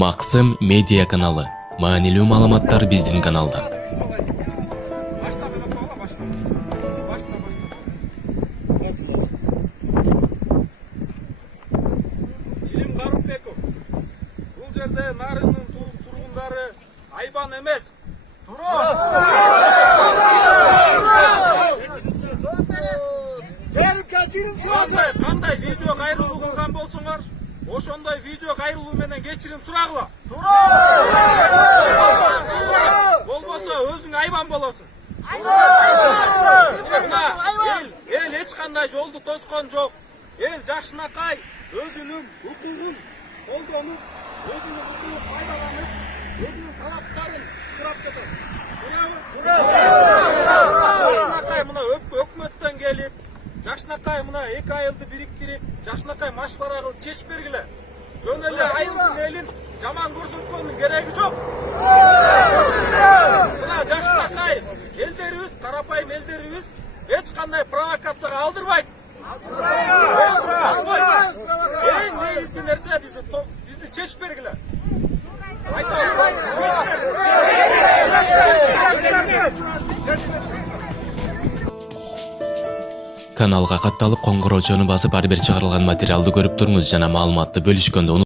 Максым медиа каналы. Маанилүү маалыматтар биздин каналда. Илим Карымбеков. Бул жерде нарынын тургундары айбан эмес. Кандай видео кайрылуу кылган болсуңар, ошондой видео кайрылуу менен кечирим сурагыла. Болбосо өзүң айбан болосуң. Эл эч кандай жолду тоскон жок. Эл жакшынакай өзүнүн укугун колдонуп, өзүнүн укугун пайдаланып, өзүнүн талаптарын сурап жатат. Жакшынакай мына өкмөттөн келип, жакшынакай мына 2 айылды бириктирип, жакшынакай машвара кылып чечип бергиле. Жөн эле айылдын элин жаман көрсөткөндүн кереги жок. Мына жакшынакай элдерибиз, тарапайым элдерибиз эч кандай провокацияга алдырбайт. Эң негизги нерсе бизди чечип бергиле. Каналга катталып, коңгуроочуну басып ар бир чыгарылган материалды көрүп туруңуз жана маалыматты бөлүшкөндө